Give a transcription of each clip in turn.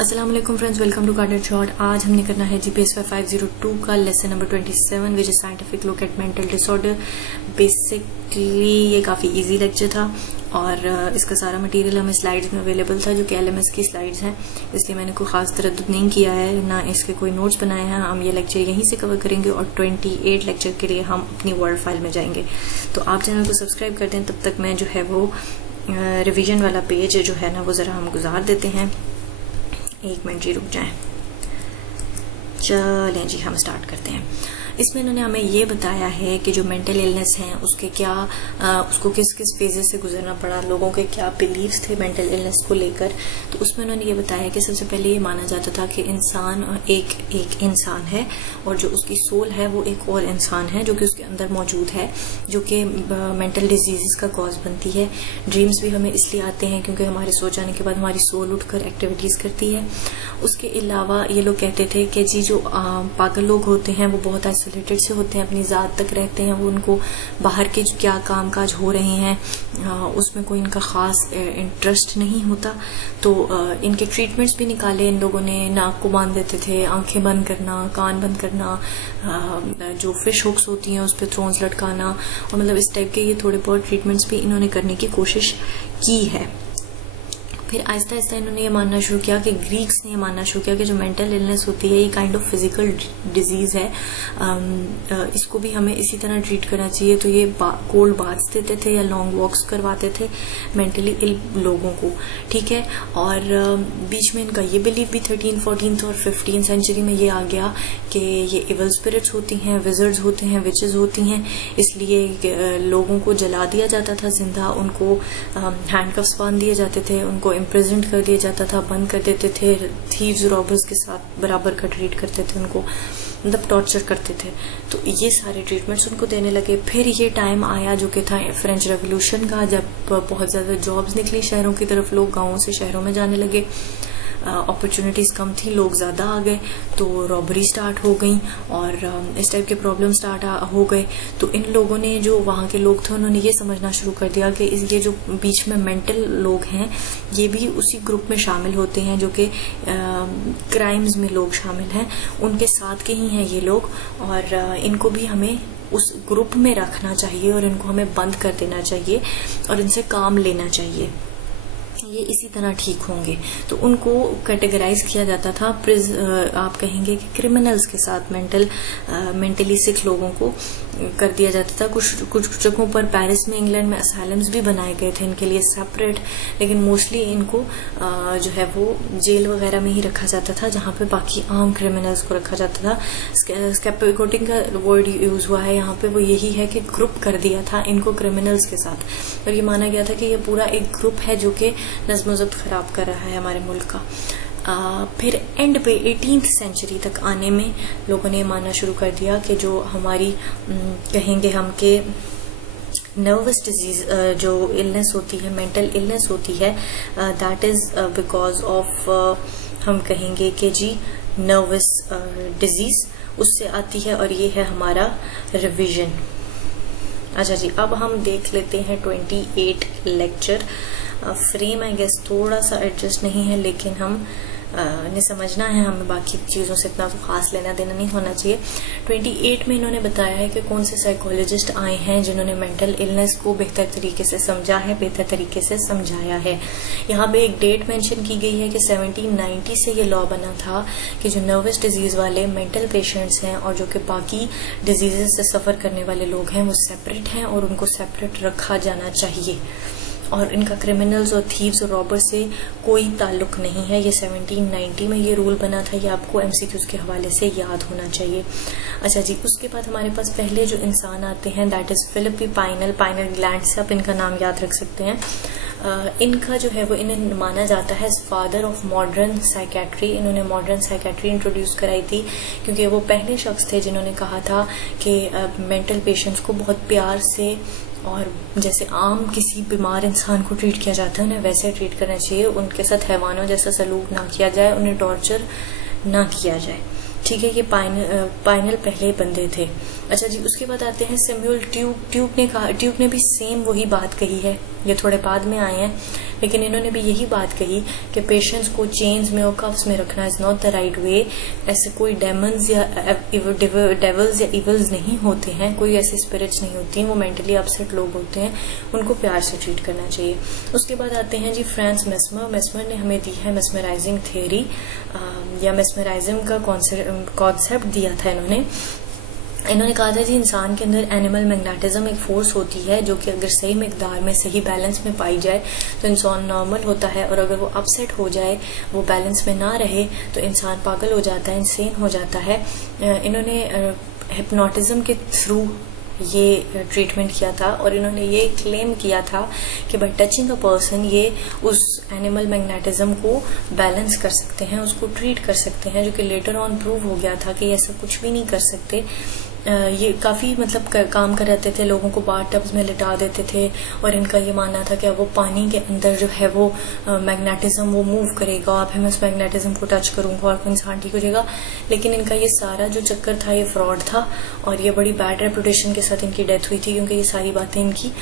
अस्सलाम वालेकुम friends, welcome to carded short. आज हमने करना है जीपीएस 502 का lesson number 27 which is scientific look at mental disorder. Basically ये काफ़ी इजी लेक्चर था और इसका सारा मटेरियल हमें स्लाइड्स में अवेलेबल था जो कि एलएमएस की स्लाइड्स हैं, इसलिए मैंने कोई खास तरद्दुद नहीं किया है, ना इसके कोई नोट्स बनाए हैं। हम ये लेक्चर यहीं से कवर करेंगे और 28 लेक्चर के लिए हम अपनी वर्ड फाइल में जाएंगे। तो आप चैनल को सब्सक्राइब कर दें, तब तक मैं जो है वो रिवीजन वाला पेज जो है ना वो ज़रा हम गुजार देते हैं। एक मिनट जी, रुक जाएं। चलें जी, हम स्टार्ट करते हैं। इसमें इन्होंने हमें ये बताया है कि जो मेंटल इलनेस है उसके क्या उसको किस किस फेजेस से गुजरना पड़ा, लोगों के क्या बिलीव्स थे मेंटल इलनेस को लेकर। तो उसमें उन्होंने ये बताया कि सबसे पहले ये माना जाता था कि इंसान एक इंसान है और जो उसकी सोल है वो एक और इंसान है जो कि उसके अंदर मौजूद है, जो कि मेंटल डिजीज़ का कॉज बनती है। ड्रीम्स भी हमें इसलिए आते हैं क्योंकि हमारे सो जाने के बाद हमारी सोल उठकर एक्टिविटीज़ करती है। उसके अलावा ये लोग कहते थे कि जी जो पागल लोग होते हैं वो बहुत आइसोलेटेड से होते हैं, अपनी ज़ात तक रहते हैं, वो उनको बाहर के जो क्या काम काज हो रहे हैं उसमें कोई इनका ख़ास इंटरेस्ट नहीं होता। तो इनके ट्रीटमेंट्स भी निकाले इन लोगों ने, नाक को बांध देते थे, आंखें बंद करना, कान बंद करना, जो फिश हुक्स होती हैं उस पर थ्रोन्स लटकाना, और मतलब इस टाइप के ये थोड़े बहुत ट्रीटमेंट्स भी इन्होंने करने की कोशिश की है। फिर आहिस्ता आहिस्ता इन्होंने ये मानना शुरू किया कि ग्रीक्स ने ये मानना शुरू किया कि जो मेंटल इलनेस होती है ये काइंड ऑफ फिजिकल डिजीज है, इसको भी हमें इसी तरह ट्रीट करना चाहिए। तो ये कोल्ड बाथ्स देते थे या लॉन्ग वॉक्स करवाते थे मेंटली इल लोगों को, ठीक है। और बीच में इनका ये बिलीव भी 13, 14 और 15 सेंचुरी में ये आ गया कि ये इवल स्पिरिट्स होती हैं, विजर्ड्स होते हैं, विचेस होती हैं, इसलिए लोगों को जला दिया जाता था जिंदा, उनको हैंडकफ्स बांध दिए जाते थे, उनको इम्प्रिजन्ड कर दिया जाता था, बंद कर देते थे, थीव्स रॉबर्स के साथ बराबर का ट्रीट करते थे, उनको मतलब टॉर्चर करते थे। तो ये सारे ट्रीटमेंट्स उनको देने लगे। फिर ये टाइम आया जो कि था फ्रेंच रेवोल्यूशन का, जब बहुत ज़्यादा जॉब्स निकली शहरों की तरफ, लोग गाँवों से शहरों में जाने लगे, अपॉर्चुनिटीज़ कम थी, लोग ज़्यादा आ गए, तो रॉबरी स्टार्ट हो गई और इस टाइप के प्रॉब्लम स्टार्ट हो गए। तो इन लोगों ने, जो वहाँ के लोग थे, उन्होंने ये समझना शुरू कर दिया कि ये जो बीच में मेंटल लोग हैं ये भी उसी ग्रुप में शामिल होते हैं जो कि क्राइम्स में लोग शामिल हैं, उनके साथ के ही हैं ये लोग, और इनको भी हमें उस ग्रुप में रखना चाहिए और इनको हमें बंद कर देना चाहिए और इनसे काम लेना चाहिए, ये इसी तरह ठीक होंगे। तो उनको कैटेगराइज किया जाता था आप कहेंगे कि क्रिमिनल्स के साथ, मेंटली सिक लोगों को कर दिया जाता था। कुछ जगहों पर पेरिस में, इंग्लैंड में असाइलम्स भी बनाए गए थे इनके लिए सेपरेट, लेकिन मोस्टली इनको जो है वो जेल वगैरह में ही रखा जाता था जहाँ पे बाकी आम क्रिमिनल्स को रखा जाता था। स्कैपेगोटिंग का वर्ड यूज हुआ है यहाँ पे, वो यही है कि ग्रुप कर दिया था इनको क्रिमिनल्स के साथ, और ये माना गया था कि ये पूरा एक ग्रुप है जो कि नज़्म ज़ब्त खराब कर रहा है हमारे मुल्क का। फिर एंड पे 18th सेंचुरी तक आने में लोगों ने मानना शुरू कर दिया कि जो हमारी कहेंगे हम के नर्वस डिजीज जो इलनेस होती है, मेंटल इलनेस होती है, दैट इज बिकॉज ऑफ हम कहेंगे कि जी नर्वस डिजीज उससे आती है, और ये है हमारा रिवीजन। अच्छा जी, अब हम देख लेते हैं 28 लेक्चर। फ्रेम आई गेस थोड़ा सा एडजस्ट नहीं है, लेकिन हम ने समझना है, हमें बाकी चीज़ों से इतना तो खास लेना देना नहीं होना चाहिए। 28 में इन्होंने बताया है कि कौन से साइकोलॉजिस्ट आए हैं जिन्होंने मेंटल इलनेस को बेहतर तरीके से समझा है, बेहतर तरीके से समझाया है। यहाँ पे एक डेट मेंशन की गई है कि 1790 से ये लॉ बना था कि जो नर्वस डिजीज वाले मेंटल पेशेंट्स हैं और जो कि बाकी डिजीजेस से सफ़र करने वाले लोग हैं वो सेपरेट हैं और उनको सेपरेट रखा जाना चाहिए, और इनका क्रिमिनल्स और थीव्स और रॉबर्स से कोई ताल्लुक नहीं है। ये 1790 में ये रूल बना था, ये आपको एमसीक्यूज के हवाले से याद होना चाहिए। अच्छा जी, उसके बाद हमारे पास पहले जो इंसान आते हैं दैट इज फिलिप पाइनल ग्लैंड से आप इनका नाम याद रख सकते हैं। इनका जो है वो इन्हें माना जाता है फादर ऑफ मॉडर्न साइकेट्री। इन्होंने मॉडर्न साइकेट्री इंट्रोड्यूस कराई थी क्योंकि वो पहले शख्स थे जिन्होंने कहा था कि मेंटल पेशेंट्स को बहुत प्यार से और जैसे आम किसी बीमार इंसान को ट्रीट किया जाता है उन्हें वैसे ट्रीट करना चाहिए, उनके साथ हैवानों जैसा सलूक ना किया जाए, उन्हें टॉर्चर ना किया जाए, ठीक है। ये पाइनल पहले बंदे थे अच्छा जी, उसके बाद आते हैं सैमुअल ट्यूक ने भी सेम वही बात कही है। ये थोड़े बाद में आए हैं, लेकिन इन्होंने भी यही बात कही कि पेशेंट्स को चेन्स में और कफ्स में रखना is not the right way. ऐसे कोई डेमन्स या डेवल्स या इवल्स नहीं होते हैं, कोई ऐसी स्पिरिट्स नहीं होती, वो मेंटली अपसेट लोग होते हैं, उनको प्यार से ट्रीट करना चाहिए। उसके बाद आते हैं जी फ्रांस मेस्मर ने हमें दी है मेस्मराइजिंग थ्योरी या मेस्मराइज्म का कॉन्सेप्ट दिया था इन्होंने कहा था जी इंसान के अंदर एनिमल मैग्नेटिज्म एक फोर्स होती है जो कि अगर सही मिकदार में सही बैलेंस में पाई जाए तो इंसान नॉर्मल होता है, और अगर वो अपसेट हो जाए, वो बैलेंस में ना रहे, तो इंसान पागल हो जाता है, इंसेन हो जाता है। इन्होंने हिप्नोटिज्म के थ्रू ये ट्रीटमेंट किया था, और इन्होंने ये क्लेम किया था कि बाय टचिंग अ पर्सन ये उस एनिमल मैग्नेटिज्म को बैलेंस कर सकते हैं, उसको ट्रीट कर सकते हैं, जो कि लेटर ऑन प्रूव हो गया था कि ऐसा कुछ भी नहीं कर सकते। ये काफी मतलब काम कर रहते थे, लोगों को बाथ टब्स में लिटा देते थे, और इनका ये मानना था कि वो पानी के अंदर जो है वो मैग्नेटिज्म वो मूव करेगा, आप मैं उस मैग्नेटिज्म को टच करूंगा और इंसान ठीक हो जाएगा। लेकिन इनका ये सारा जो चक्कर था ये फ्रॉड था, और ये बड़ी बैड रेपुटेशन के साथ इनकी डेथ हुई थी, क्योंकि ये सारी बातें इनकी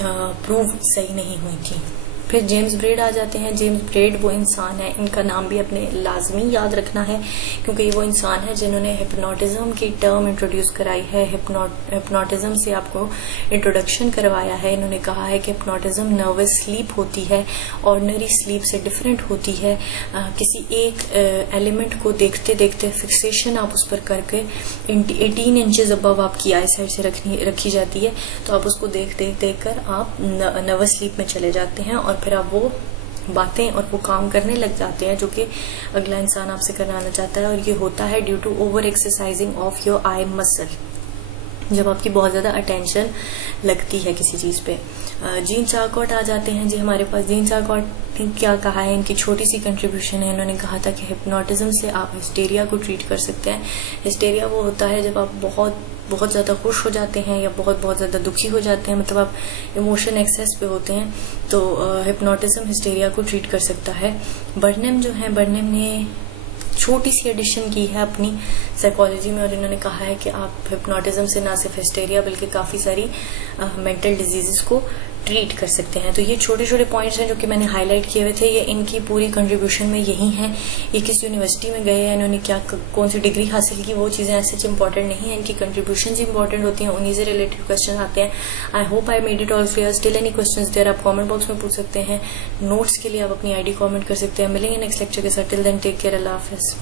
प्रूव सही नहीं हुई थी। फिर जेम्स ब्रेड आ जाते हैं। जेम्स ब्रेड वो इंसान है, इनका नाम भी अपने लाजमी याद रखना है, क्योंकि ये वो इंसान है जिन्होंने हिप्नोटिज्म की टर्म इंट्रोड्यूस कराई है, हिप्नोटिज्म से आपको इंट्रोडक्शन करवाया है। इन्होंने कहा है कि हिप्नोटिज्म नर्वस स्लीप होती है, ऑर्डिनरी स्लीप से डिफरेंट होती है। किसी एक एलिमेंट को देखते देखते फिक्सेशन आप उस पर करके 18 इंचेस अबव आपकी आई साइड से रखी जाती है, तो आप उसको देख कर आप नर्वस स्लीप में चले जाते हैं, और फिर आप वो बातें और वो काम करने लग जाते हैं जो कि अगला इंसान आपसे कराना चाहता है। और ये होता है due to over exercising of your eye muscle, जब आपकी बहुत ज्यादा अटेंशन लगती है किसी चीज पे। जीन चारकॉट आ जाते हैं जी हमारे पास। जीन चारकॉट ने क्या कहा है, इनकी छोटी सी कंट्रीब्यूशन है। इन्होंने कहा था कि हिप्नोटिज्म से आप हिस्टेरिया को ट्रीट कर सकते हैं। हिस्टेरिया वो होता है जब आप बहुत ज्यादा खुश हो जाते हैं या बहुत ज्यादा दुखी हो जाते हैं, मतलब आप इमोशन एक्सेस पे होते हैं, तो हिप्नोटिज्म हिस्टेरिया को ट्रीट कर सकता है। बर्नम जो है, बर्नम ने छोटी सी एडिशन की है अपनी साइकोलॉजी में, और इन्होंने कहा है कि आप हिप्नोटिज्म से ना सिर्फ हिस्टेरिया बल्कि काफी सारी मेंटल डिजीजेस को ट्रीट कर सकते हैं। तो ये छोटे छोटे पॉइंट्स हैं जो कि मैंने हाईलाइट किए हुए थे, ये इनकी पूरी कंट्रीब्यूशन में यही है। ये किस यूनिवर्सिटी में गए हैं, इन्होंने क्या कौन सी डिग्री हासिल की, वो चीजें ऐसे इंपॉर्टेंट नहीं है, इनकी कंट्रीब्यूशन इंपॉर्टेंट होती हैं, उन्हीं से रिलेटेड क्वेश्चन आते हैं। I hope I made it all clear. Still any questions there आप कमेंट बॉक्स में पूछ सकते हैं। नोट्स के लिए आप अपनी आईडी कमेंट कर सकते हैं। मिलेंगे नेक्स्ट लेक्चर के साथ। टिल देन टेक केयर, अल्लाह हाफिज।